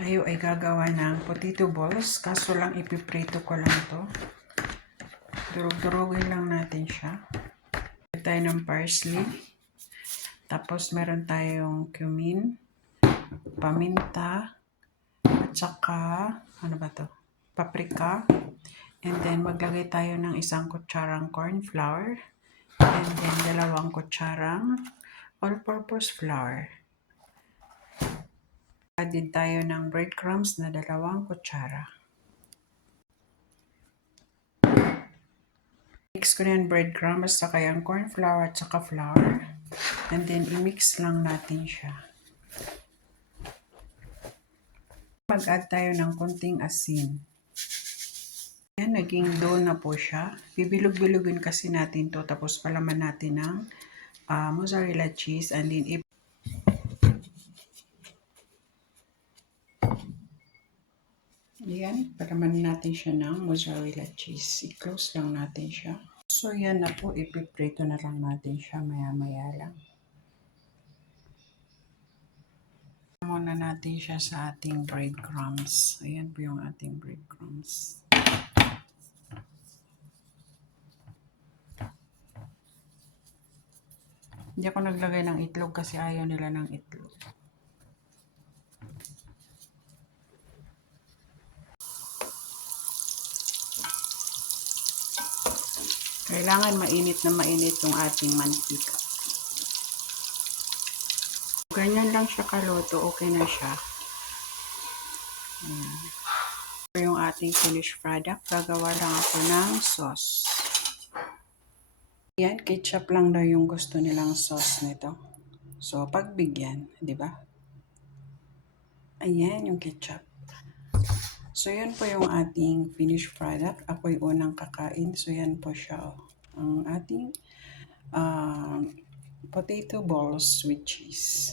Tayo ay gagawa ng potato balls, kaso lang ipiprito ko lang to. Durug-durugin lang natin siya. Meron tayo ng parsley. Tapos meron tayong cumin, paminta, at saka, ano ba to? Paprika. And then maglagay tayo ng 1 kutsarang corn flour. And then 2 kutsarang all-purpose flour. Add din tayo ng breadcrumbs na 2 kutsara. Mix ko na yung breadcrumbs saka yung corn flour at saka flour. And then i-mix lang natin siya. Mag-add tayo ng konting asin. Yan, naging dough na po siya. Bibilog-bilogin kasi natin to, tapos palaman natin ng mozzarella cheese and then yan, palaman natin siya ng mozzarella cheese. I-close lang natin siya. So yan na po, ipiprito na lang natin siya maya-maya lang. Muna natin siya sa ating breadcrumbs. Ayan po yung ating breadcrumbs. Hindi ako naglagay ng itlog kasi ayaw nila ng itlog. Kailangan mainit na mainit yung ating mantika. Ganyan lang siya kaluto, okay na siya. Ito yung ating finished product. Gagawa lang ako ng sauce. Yan, ketchup lang daw yung gusto nilang sauce nito. So, pagbigyan, di ba? Ayan yung ketchup. So, yan po yung ating finished product. Ako'y unang kakain. So, yan po siya. Ang ating potato balls with cheese.